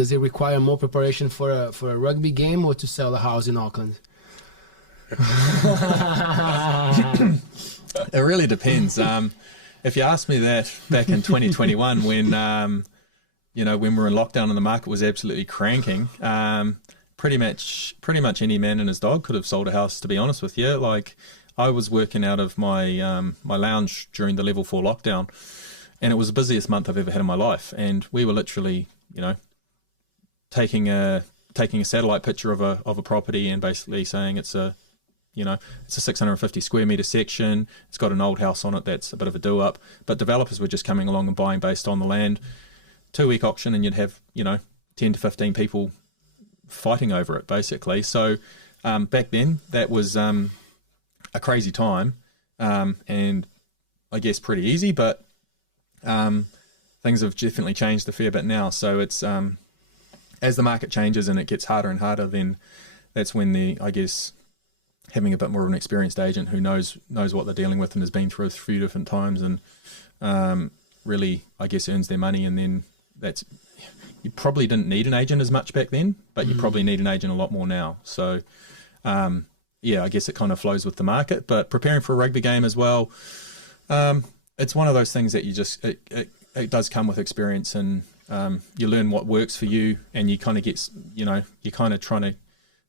Does it require more preparation for a rugby game or to sell a house in Auckland? It really depends. If you asked me that back in 2021 when you know, when we were in lockdown and the market was absolutely cranking, pretty much any man and his dog could have sold a house, to be honest with you. Like, I was working out of my my lounge during the level 4 lockdown, and it was the busiest month I've ever had in my life. And we were literally, you know, taking a satellite picture of a property and basically saying it's a 650 square metre section. It's got an old house on it that's a bit of a do-up, but developers were just coming along and buying based on the land. 2-week auction, and you'd have, you know, 10 to 15 people fighting over it, basically. So back then, that was a crazy time, and I guess pretty easy, but things have definitely changed a fair bit now. So it's as the market changes and it gets harder and harder, then that's when I guess having a bit more of an experienced agent who knows what they're dealing with and has been through a few different times and really, I guess, earns their money. And then you probably didn't need an agent as much back then, but you probably need an agent a lot more now. So yeah, I guess it kind of flows with the market. But preparing for a rugby game as well, it's one of those things that you just it does come with experience, and you learn what works for you, and you kind of get, you know, you're kind of trying to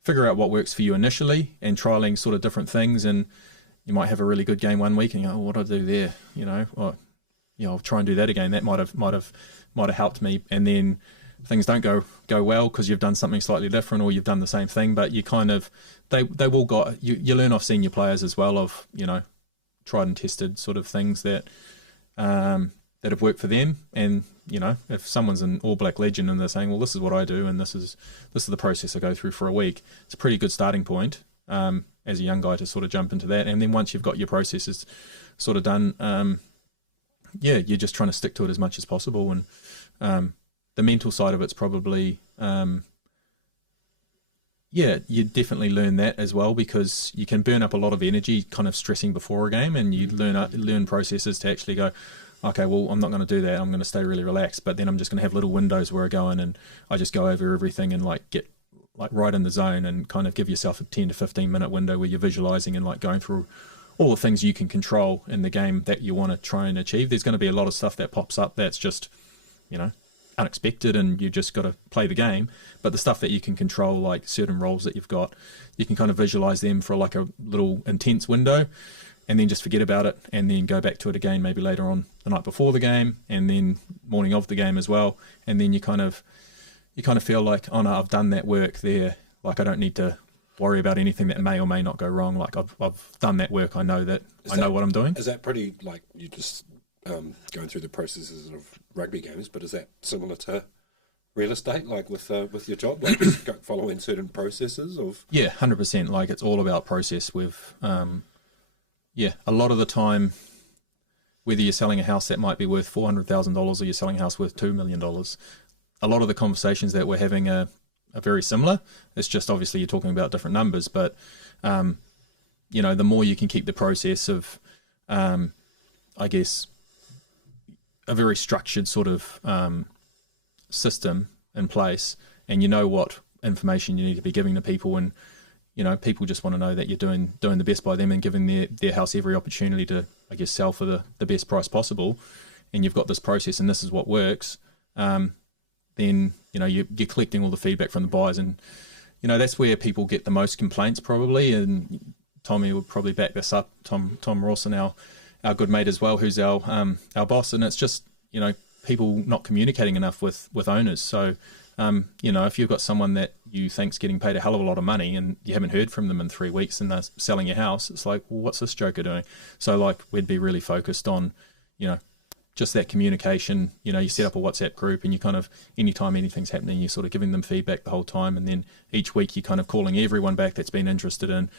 figure out what works for you initially and trialing sort of different things. And you might have a really good game one week and you go, oh, what do I do there? You know, or, you know, I'll try and do that again. That might have helped me. And then things don't go well because you've done something slightly different or you've done the same thing. But you kind of they will got you learn off senior players as well, of, you know, tried and tested sort of things that that have worked for them. And, you know, if someone's an All Black legend and they're saying, well, this is what I do and this is the process I go through for a week, it's a pretty good starting point as a young guy to sort of jump into that. And then once you've got your processes sort of done, yeah, you're just trying to stick to it as much as possible. And the mental side of it's probably, yeah, you definitely learn that as well, because you can burn up a lot of energy kind of stressing before a game, and you learn processes to actually go, okay, well, I'm not going to do that. I'm going to stay really relaxed, but then I'm just going to have little windows where I go in and I just go over everything and like get like right in the zone, and kind of give yourself a 10 to 15 minute window where you're visualizing and like going through all the things you can control in the game that you want to try and achieve. There's going to be a lot of stuff that pops up that's just, you know, unexpected, and you just got to play the game. But the stuff that you can control, like certain roles that you've got, you can kind of visualize them for like a little intense window, and then just forget about it, and then go back to it again maybe later on the night before the game, and then morning of the game as well. And then you kind of feel like, oh no, I've done that work there, like I don't need to worry about anything that may or may not go wrong. Like I've done that work, I know what I'm doing. Is that pretty, like, you just going through the processes of rugby games, but is that similar to real estate, like with your job, like just following certain processes of? Yeah, 100%. Like it's all about process with yeah, a lot of the time, whether you're selling a house that might be worth $400,000 or you're selling a house worth $2 million, a lot of the conversations that we're having are very similar. It's just obviously you're talking about different numbers, but you know, the more you can keep the process of, I guess, a very structured sort of system in place, and you know what information you need to be giving to people, and you know, people just want to know that you're doing the best by them and giving their house every opportunity to, I guess, sell for the best price possible. And you've got this process and this is what works. Then, you know, you're collecting all the feedback from the buyers, and, you know, that's where people get the most complaints probably. And Tommy would probably back this up. Tom Rawson, our good mate as well, who's our boss. And it's just, you know, people not communicating enough with owners. So, you know, if you've got someone that you think's getting paid a hell of a lot of money and you haven't heard from them in 3 weeks and they're selling your house, it's like, well, what's this joker doing? So like we'd be really focused on, you know, just that communication. You know, you set up a WhatsApp group and you kind of, anytime anything's happening, you're sort of giving them feedback the whole time. And then each week you're kind of calling everyone back that's been interested in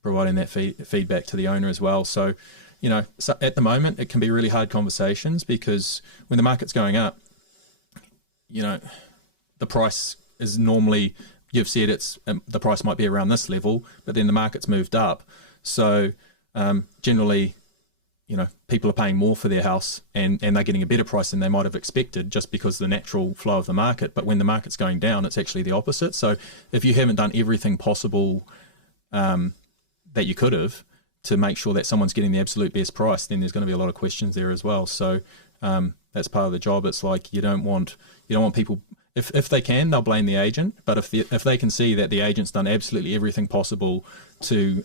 providing that feedback to the owner as well. So, you know, so at the moment it can be really hard conversations, because when the market's going up, you know, the price is normally, you've said it's the price might be around this level, but then the market's moved up. So generally, people are paying more for their house and they're getting a better price than they might have expected just because of the natural flow of the market. But when the market's going down, it's actually the opposite. So if you haven't done everything possible that you could have to make sure that someone's getting the absolute best price, then there's going to be a lot of questions there as well. So that's part of the job. It's like you don't want people, if they can, they'll blame the agent. But if they can see that the agent's done absolutely everything possible to,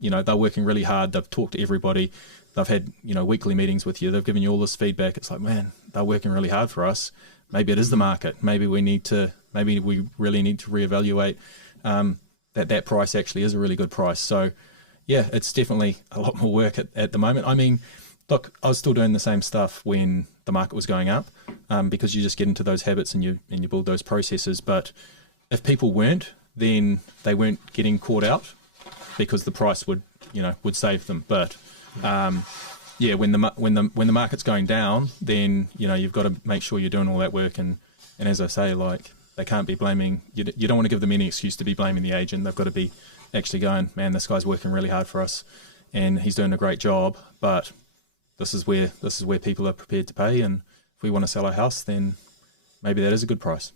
they're working really hard, they've talked to everybody, they've had, weekly meetings with you, they've given you all this feedback. It's like, man, they're working really hard for us. Maybe it is the market. Maybe we really need to reevaluate that price actually is a really good price. So yeah, it's definitely a lot more work at the moment. I mean, look, I was still doing the same stuff when the market was going up, because you just get into those habits and you build those processes. But if people weren't, then they weren't getting caught out because the price would save them. But when the market's going down, then you've got to make sure you're doing all that work. And as I say, like, they can't be blaming you. You don't want to give them any excuse to be blaming the agent. They've got to be actually going, man, this guy's working really hard for us, and he's doing a great job. But this is where people are prepared to pay, and if we want to sell our house, then maybe that is a good price.